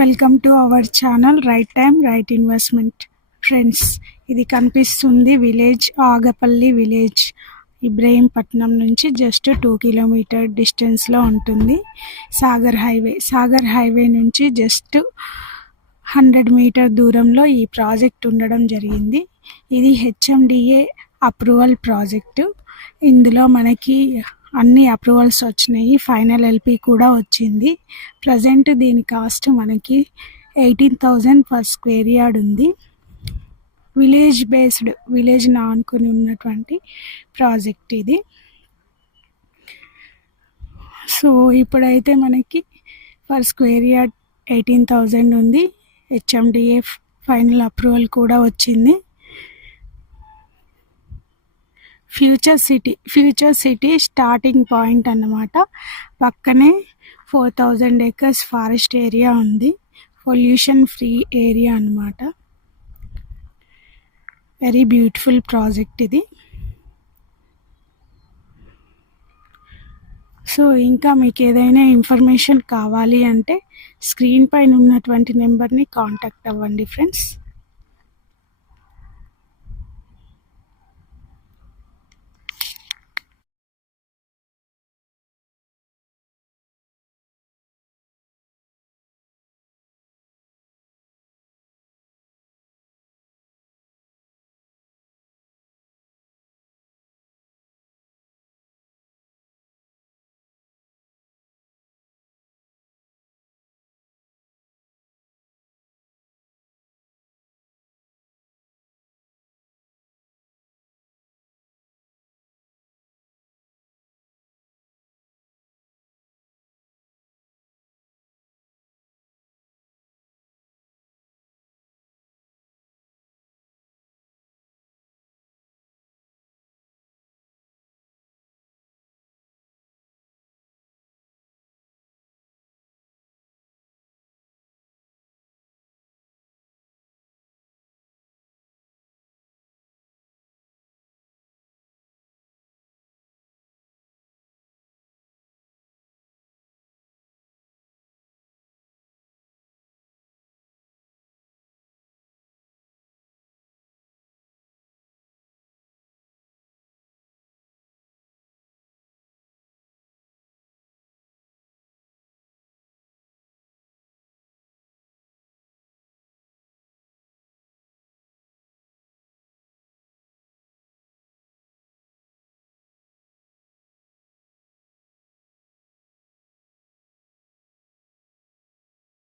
Welcome to our channel right time right investment. Friends, ఇది కనిపిస్తుంది village Agapalli village. Ibrahimpatnam నుంచి just 2 kilometre డిస్టెన్స్లో ఉంటుంది. సాగర్ హైవే నుంచి జస్ట్ 100 మీటర్ దూరంలో ఈ ప్రాజెక్ట్ ఉండడం జరిగింది. ఇది హెచ్ఎండిఏ అప్రూవల్ ప్రాజెక్టు. ఇందులో మనకి అన్ని అప్రూవల్స్ వచ్చినాయి, ఫైనల్ ఎల్పి కూడా వచ్చింది. ప్రజెంట్ దీని కాస్ట్ మనకి 18,000 పర్ స్క్వేర్ యార్డ్ ఉంది. విలేజ్ ఆనుకొని ఉన్నటువంటి ప్రాజెక్ట్ ఇది. సో ఇప్పుడైతే మనకి పర్ స్క్వేర్ యార్డ్ 18,000 ఉంది. హెచ్ఎండిఏ ఫైనల్ అప్రూవల్ కూడా వచ్చింది. ఫ్యూచర్ సిటీ స్టార్టింగ్ పాయింట్ అన్నమాట. పక్కనే 4,000 acres ఫారెస్ట్ ఏరియా ఉంది. పొల్యూషన్ ఫ్రీ ఏరియా అన్నమాట. వెరీ బ్యూటిఫుల్ ప్రాజెక్ట్ ఇది. సో ఇంకా మీకు ఏదైనా ఇన్ఫర్మేషన్ కావాలి అంటే స్క్రీన్ పైన ఉన్నటువంటి నెంబర్ని కాంటాక్ట్ అవ్వండి ఫ్రెండ్స్.